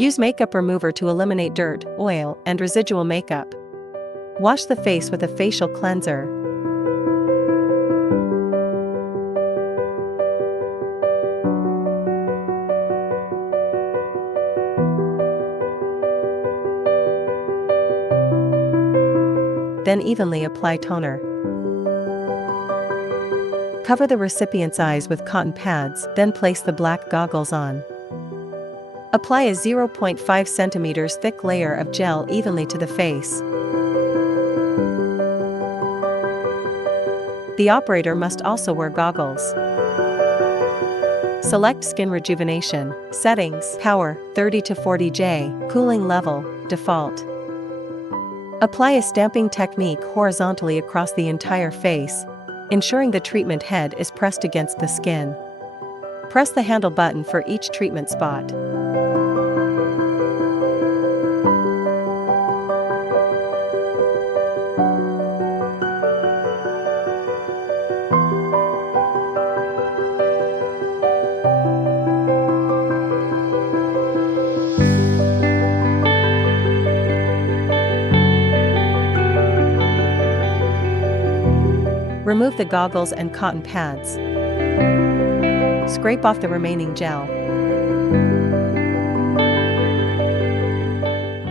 Use makeup remover to eliminate dirt, oil, and residual makeup. Wash the face with a facial cleanser. Then evenly apply toner. Cover the recipient's eyes with cotton pads, then place the black goggles on. Apply a 0.5 cm thick layer of gel evenly to the face. The operator must also wear goggles. Select Skin Rejuvenation, Settings, Power, 30 to 40J, Cooling Level, Default. Apply a stamping technique horizontally across the entire face, ensuring the treatment head is pressed against the skin. Press the handle button for each treatment spot. Remove the goggles and cotton pads. Scrape off the remaining gel.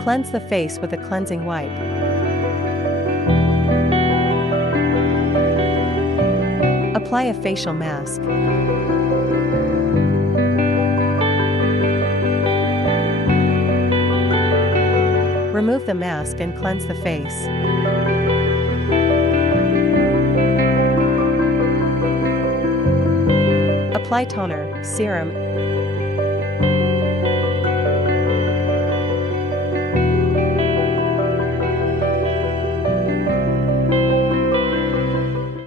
Cleanse the face with a cleansing wipe. Apply a facial mask. Remove the mask and cleanse the face. Apply toner, serum,